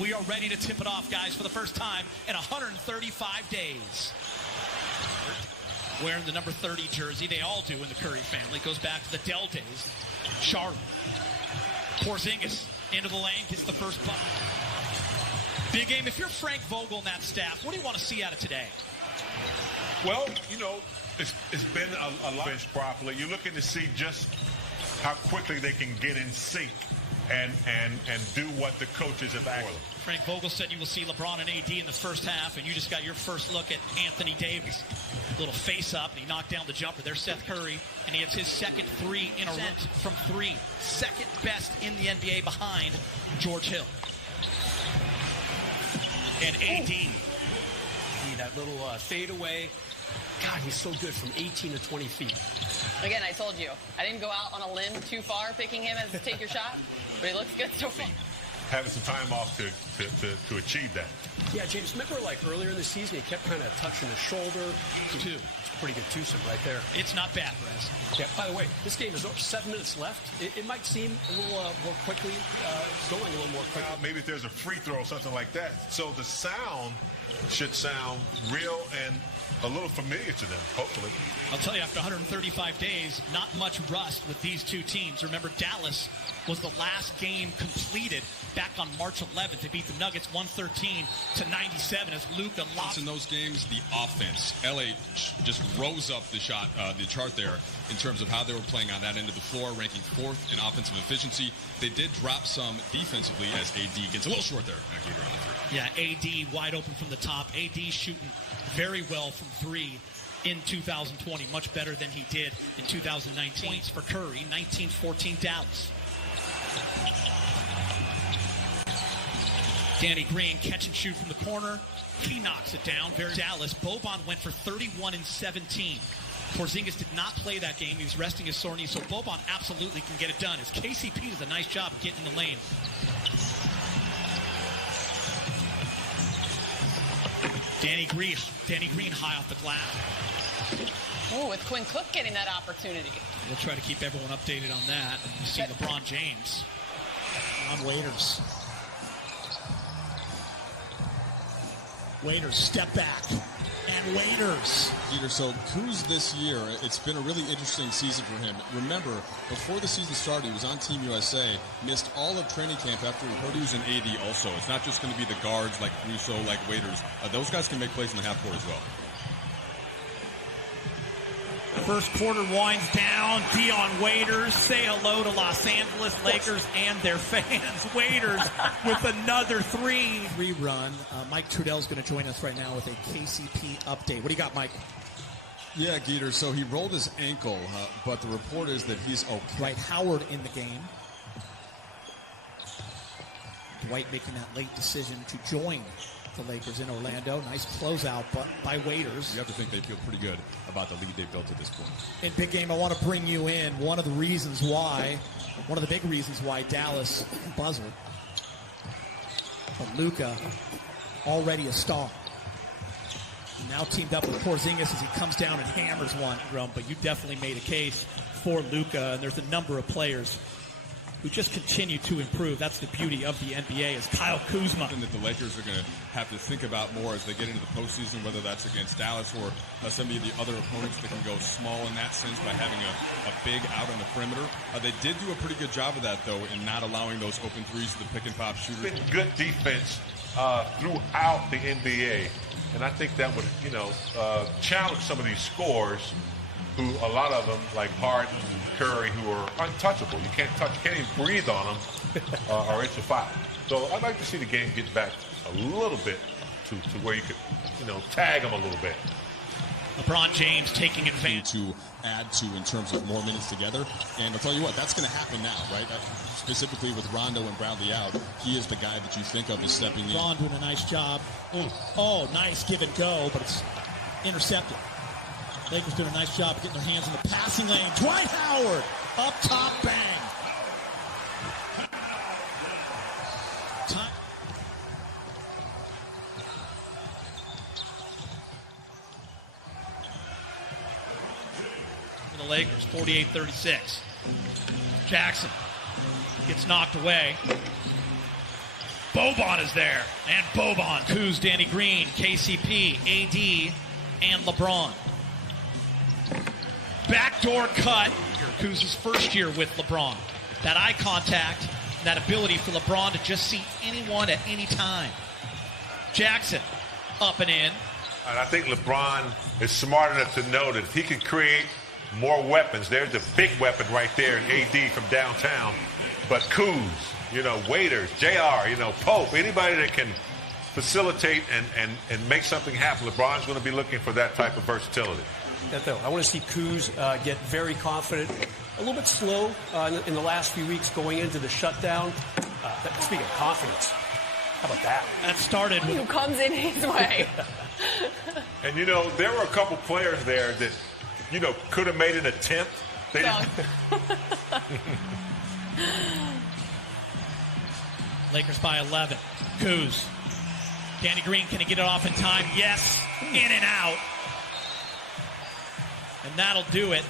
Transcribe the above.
We are ready to tip it off, guys, for the first time in 135 days. Wearing the number 30 jersey. They all do in the Curry family. Goes back to the Dell days. Charlotte. Porzingis into the lane. Gets the first bucket. Big game. If you're Frank Vogel and that staff, what do you want to see out of today? Well, you know, it's been a lot properly. You're looking to see just how quickly they can get in sync and do what the coaches have asked. Frank Vogel said you will see LeBron and AD in the first half, and you just got your first look at Anthony Davis. Little face-up, and he knocked down the jumper. There's Seth Curry, and he hits his second three in a row from three. Second best in the NBA behind George Hill. And AD. That little fadeaway. God, he's so good from 18 to 20 feet. Again, I told you, I didn't go out on a limb too far picking him as take your shot, but he looks good so far. Having some time off to achieve that. Yeah, James, remember like earlier in the season, he kept kind of touching his shoulder. Pretty good twosome right there. It's not bad, Rez. Yeah, by the way, this game is 7 minutes left. It might seem a little more quickly, going a little more quickly. Maybe if there's a free throw or something like that. So the sound should sound real and a little familiar to them, hopefully. I'll tell you, after 135 days, not much rust with these two teams. Remember, Dallas was the last game completed back on March 11th. They beat the Nuggets 113-97 as Luka lost. In those games, the offense, LA just rose up the chart there in terms of how they were playing on that end of the floor, ranking 4th in offensive efficiency. They did drop some defensively as AD gets a little short there. Yeah, AD wide open from the top. AD shooting very well from three in 2020, much better than he did in 2019. Points for Curry, 19-14 Dallas. Danny Green catch and shoot from the corner. He knocks it down. Very Dallas. Boban went for 31 and 17. Porzingis did not play that game. He was resting his sore knee, so Boban absolutely can get it done. As KCP does a nice job of getting in the lane. Danny Green high off the glass. Oh, with Quinn Cook getting that opportunity. We'll try to keep everyone updated on that. And you see LeBron James on Waiters. Waiters, step back. And Waiters. Peter, so Kuz this year, it's been a really interesting season for him. Remember, before the season started, he was on Team USA, missed all of training camp after he heard he was in AD also. It's not just going to be the guards like Russo, like Waiters. Those guys can make plays in the half court as well. First quarter winds down. Dion Waiters, say hello to Los Angeles Lakers and their fans. Waiters with another three. Rerun. Mike Trudell's going to join us right now with a KCP update. What do you got, Mike? Yeah, Geeter, so he rolled his ankle, but the report is that he's okay. Dwight Howard in the game. Dwight making that late decision to join the Lakers in Orlando. Nice closeout by Waiters. You have to think they feel pretty good about the lead they built at this point. In big game, I want to bring you in. One of the big reasons why Dallas buzzed. But Luka, already a star. Now teamed up with Porzingis as he comes down and hammers one, Grum. But you definitely made a case for Luka, and there's a number of players who just continue to improve. That's the beauty of the NBA is Kyle Kuzma. And that the Lakers are going to have to think about more as they get into the postseason, whether that's against Dallas or some of the other opponents that can go small in that sense by having a big out on the perimeter. They did do a pretty good job of that, though, in not allowing those open threes to the pick-and-pop shooters. Been good defense throughout the NBA, and I think that would, challenge some of these scorers who a lot of them, like Harden and Curry, who are untouchable. You can't even breathe on them or it's a foul. So I'd like to see the game get back a little bit to where you could, tag them a little bit. LeBron James taking advantage. To add to in terms of more minutes together. And I'll tell you what, that's going to happen now, right? Specifically with Rondo and Bradley out, he is the guy that you think of as stepping in. Ron doing a nice job. Oh, nice give and go, but it's intercepted. Lakers doing a nice job of getting their hands in the passing lane. Dwight Howard, up top, bang. Time. For the Lakers, 48-36. Jackson gets knocked away. Boban is there. And Boban. Kuz, Danny Green, KCP, AD, and LeBron. Backdoor cut. Kuz's first year with LeBron. That eye contact, that ability for LeBron to just see anyone at any time. Jackson, up and in. And I think LeBron is smart enough to know that if he can create more weapons, there's a big weapon right there in AD from downtown. But Kuz, Waiters, JR, Pope, anybody that can facilitate and make something happen, LeBron's going to be looking for that type of versatility. I want to see Kuz get very confident, a little bit slow in the last few weeks going into the shutdown. Speaking of confidence, how about that? That started Who comes in his way. And, there were a couple players there that, could have made an attempt. They didn't. Lakers by 11. Kuz. Danny Green, can he get it off in time? Yes. In and out. And that'll do it.